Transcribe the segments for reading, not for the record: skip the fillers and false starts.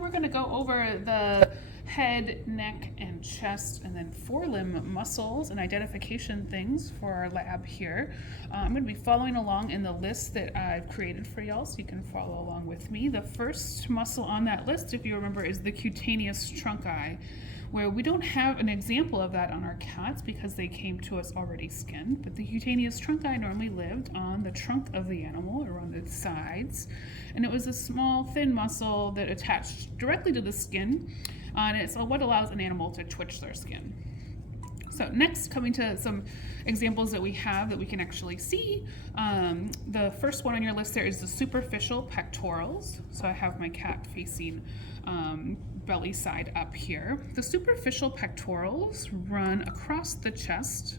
we're going to go over the head, neck, and chest, and then forelimb muscles and identification things for our lab here. I'm going to be following along in the list that I've created for y'all, so you can follow along with me. The first muscle on that list, if you remember, is the cutaneous trunci, where we don't have an example of that on our cats because they came to us already skinned, but the cutaneous trunci normally lived on the trunk of the animal or on the sides, and it was a small, thin muscle that attached directly to the skin, and it's what allows an animal to twitch their skin. So next, coming to some examples that we have that we can actually see. The first one on your list there is the superficial pectorals. So I have my cat facing belly side up here. The superficial pectorals run across the chest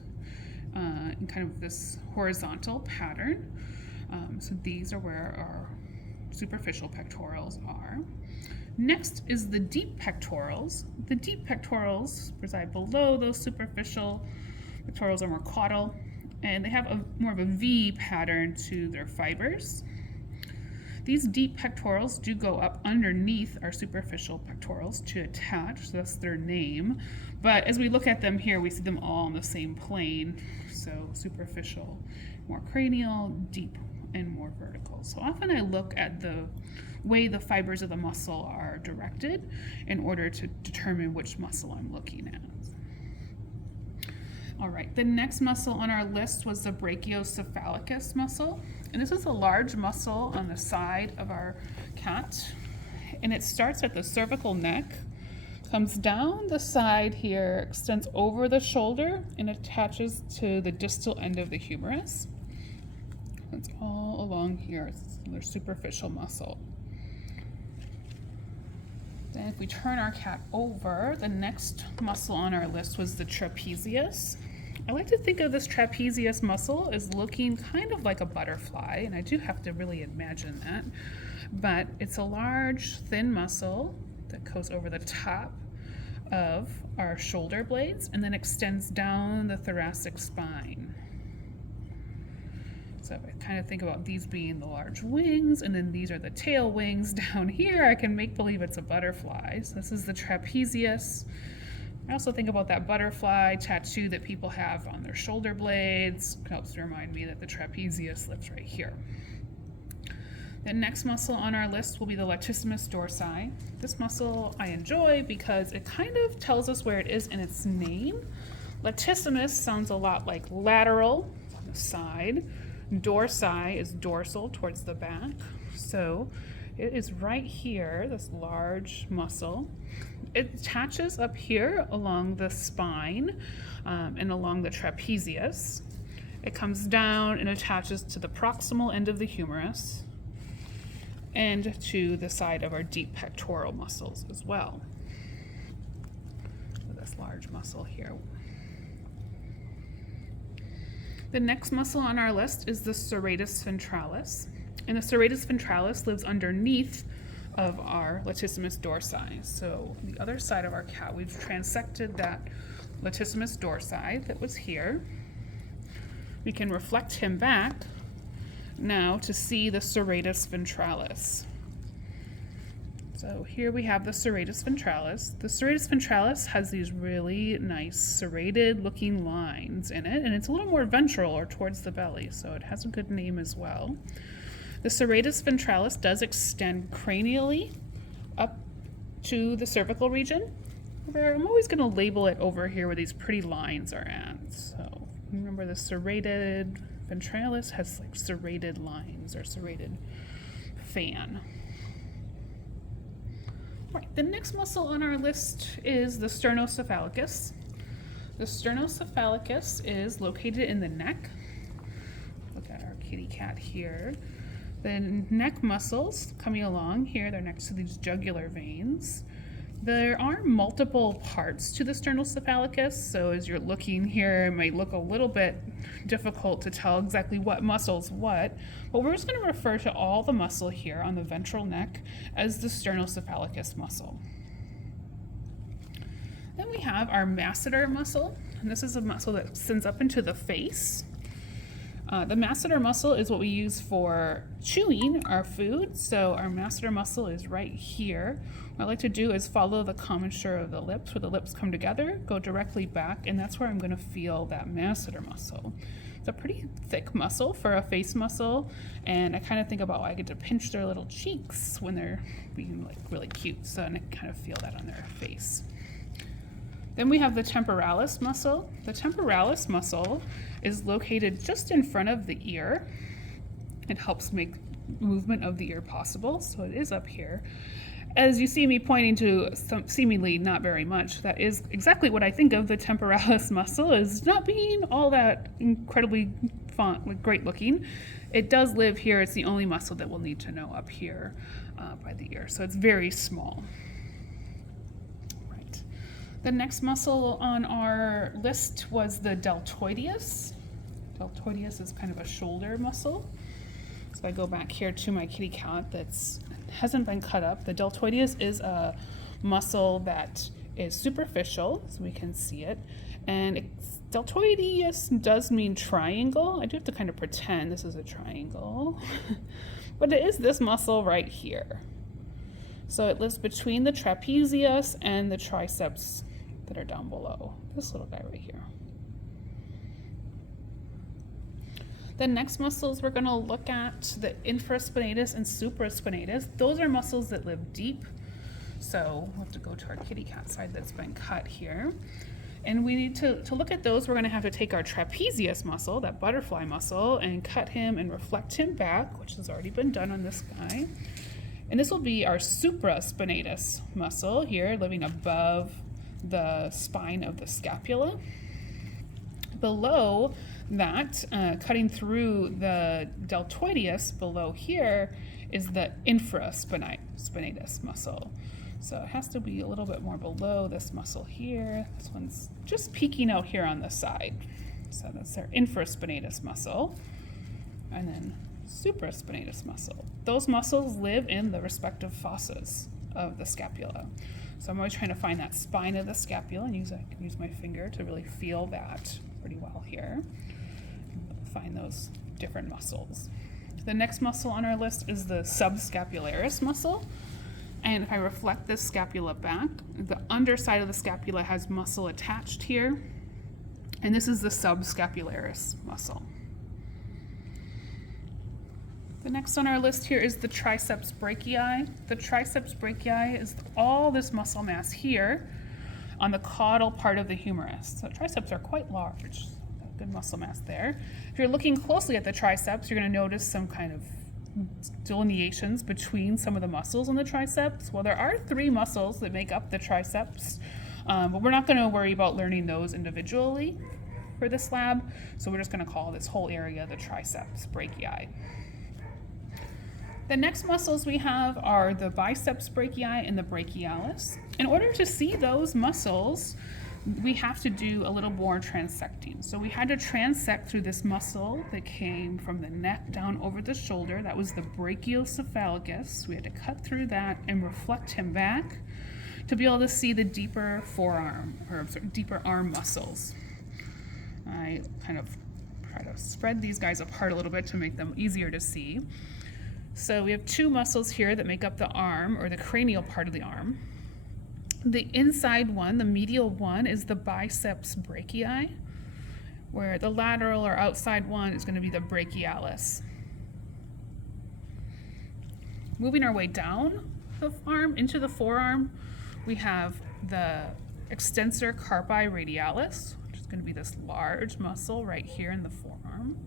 in kind of this horizontal pattern. So these are where our superficial pectorals are. Next is the deep pectorals. The deep pectorals reside below those superficial. Pectorals are more caudal, and they have more of a V pattern to their fibers. These deep pectorals do go up underneath our superficial pectorals to attach, so that's their name. But as we look at them here, we see them all on the same plane. So superficial, more cranial, deep, and more vertical. So often I look at the way the fibers of the muscle are directed in order to determine which muscle I'm looking at. All right, the next muscle on our list was the brachiocephalicus muscle. And this is a large muscle on the side of our cat. And it starts at the cervical neck, comes down the side here, extends over the shoulder, and attaches to the distal end of the humerus. It's all along here. It's their superficial muscle. Then if we turn our cat over, the next muscle on our list was the trapezius. I like to think of this trapezius muscle as looking kind of like a butterfly, and I do have to really imagine that. But it's a large, thin muscle that goes over the top of our shoulder blades and then extends down the thoracic spine. So if I kind of think about these being the large wings, and then these are the tail wings down here, I can make believe it's a butterfly. So this is the trapezius. I also think about that butterfly tattoo that people have on their shoulder blades. It helps to remind me that the trapezius lives right here. The next muscle on our list will be the latissimus dorsi. This muscle I enjoy because it kind of tells us where it is in its name. Latissimus sounds a lot like lateral, on the side. Dorsi is dorsal, towards the back. So it is right here, this large muscle. It attaches up here along the spine and along the trapezius. It comes down and attaches to the proximal end of the humerus and to the side of our deep pectoral muscles as well. So this large muscle here. The next muscle on our list is the serratus ventralis. And the serratus ventralis lives underneath of our latissimus dorsi. So the other side of our cat, we've transected that latissimus dorsi that was here. We can reflect him back now to see the serratus ventralis. So here we have the serratus ventralis. The serratus ventralis has these really nice serrated looking lines in it, and it's a little more ventral or towards the belly, so it has a good name as well. The serratus ventralis does extend cranially up to the cervical region. I'm always going to label it over here where these pretty lines are at. So remember, the serrated ventralis has like serrated lines or serrated fan. All right, the next muscle on our list is the sternocephalicus. The sternocephalicus is located in the neck. Look at our kitty cat here. The neck muscles coming along here, they're next to these jugular veins. There are multiple parts to the sternocephalicus, so as you're looking here, it might look a little bit difficult to tell exactly what muscle's what, but we're just going to refer to all the muscle here on the ventral neck as the sternocephalicus muscle. Then we have our masseter muscle, and this is a muscle that extends up into the face. The masseter muscle is what we use for chewing our food. So our masseter muscle is right here. What I like to do is follow the commissure of the lips, where the lips come together, go directly back, and that's where I'm going to feel that masseter muscle. It's a pretty thick muscle for a face muscle, and I kind of think about, I get to pinch their little cheeks when they're being like really cute, so I kind of feel that on their face. Then we have the temporalis muscle. The temporalis muscle is located just in front of the ear. It helps make movement of the ear possible, so it is up here. As you see me pointing to some seemingly not very much, that is exactly what I think of the temporalis muscle as not being all that incredibly great looking. It does live here. It's the only muscle that we'll need to know up here by the ear, so it's very small. Right. The next muscle on our list was the deltoideus. Deltoideus is kind of a shoulder muscle. So I go back here to my kitty cat that's hasn't been cut up. The deltoideus is a muscle that is superficial, so we can see it. And deltoideus does mean triangle. I do have to kind of pretend this is a triangle. But it is this muscle right here. So it lives between the trapezius and the triceps that are down below. This little guy right here. The next muscles we're going to look at, the infraspinatus and supraspinatus. Those are muscles that live deep. So we'll have to go to our kitty cat side that's been cut here. And we need to look at those, we're going to have to take our trapezius muscle, that butterfly muscle, and cut him and reflect him back, which has already been done on this guy. And this will be our supraspinatus muscle here, living above the spine of the scapula. Below that, cutting through the deltoideus below here, is the infraspinatus muscle. So it has to be a little bit more below this muscle here. This one's just peeking out here on the side. So that's our infraspinatus muscle. And then supraspinatus muscle. Those muscles live in the respective fossas of the scapula. So I'm always trying to find that spine of the scapula, and I can use my finger to really feel that pretty well here. Find those different muscles. The next muscle on our list is the subscapularis muscle. And if I reflect this scapula back, the underside of the scapula has muscle attached here. And this is the subscapularis muscle. The next on our list here is the triceps brachii. The triceps brachii is all this muscle mass here on the caudal part of the humerus. So triceps are quite large. Good muscle mass there. If you're looking closely at the triceps, you're going to notice some kind of delineations between some of the muscles in the triceps. Well, there are 3 muscles that make up the triceps, but we're not going to worry about learning those individually for this lab, so we're just going to call this whole area the triceps brachii. The next muscles we have are the biceps brachii and the brachialis. In order to see those muscles, we have to do a little more transecting. So we had to transect through this muscle that came from the neck down over the shoulder. That was the brachiocephalicus. We had to cut through that and reflect him back to be able to see the deeper forearm, or deeper arm muscles. I kind of try to spread these guys apart a little bit to make them easier to see. So we have 2 muscles here that make up the arm, or the cranial part of the arm. The inside one, the medial one, is the biceps brachii, where the lateral or outside one is going to be the brachialis. Moving our way down the arm into the forearm, we have the extensor carpi radialis, which is going to be this large muscle right here in the forearm.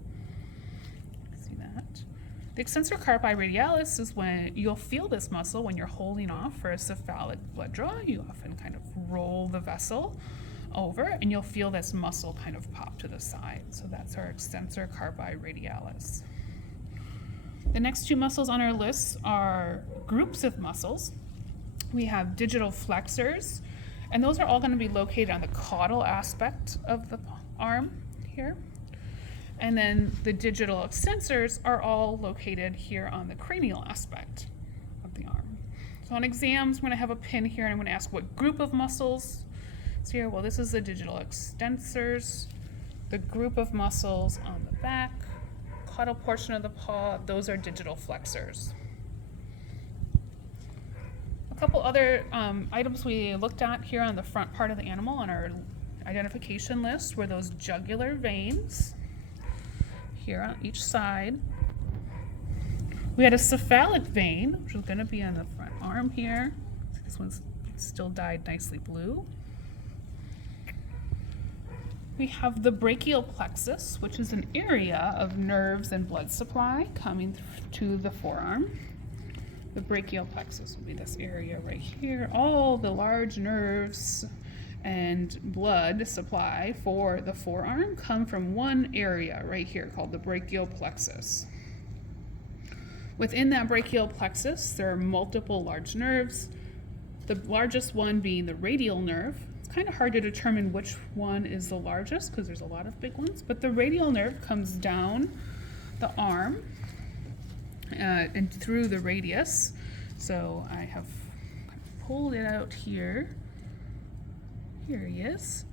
See that? The extensor carpi radialis is when you'll feel this muscle when you're holding off for a cephalic blood draw. You often kind of roll the vessel over and you'll feel this muscle kind of pop to the side. So that's our extensor carpi radialis. The next 2 muscles on our list are groups of muscles. We have digital flexors, and those are all going to be located on the caudal aspect of the arm here. And then the digital extensors are all located here on the cranial aspect of the arm. So on exams, I'm going to have a pin here, and I'm going to ask what group of muscles is here. Well, this is the digital extensors. The group of muscles on the back caudal portion of the paw, those are digital flexors. A couple other items we looked at here on the front part of the animal on our identification list were those jugular veins here on each side. We had a cephalic vein, which is going to be on the front arm here. This one's still dyed nicely blue. We have the brachial plexus, which is an area of nerves and blood supply coming to the forearm. The brachial plexus will be this area right here. All the large nerves and blood supply for the forearm come from one area right here called the brachial plexus. Within that brachial plexus, there are multiple large nerves, the largest one being the radial nerve. It's kind of hard to determine which one is the largest because there's a lot of big ones, but the radial nerve comes down the arm and through the radius. So I have pulled it out here. Here he is.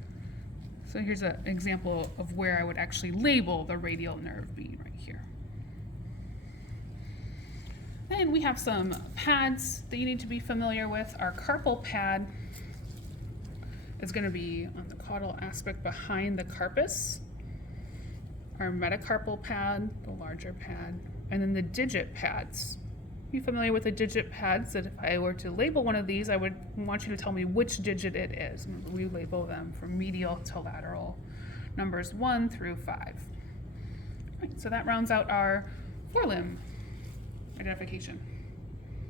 So here's an example of where I would actually label the radial nerve being right here. Then we have some pads that you need to be familiar with. Our carpal pad is going to be on the caudal aspect behind the carpus. Our metacarpal pad, the larger pad, and then the digit pads. Be familiar with the digit pads, that if I were to label one of these, I would want you to tell me which digit it is. Remember, we label them from medial to lateral, numbers 1 through 5. Right, so that rounds out our forelimb identification.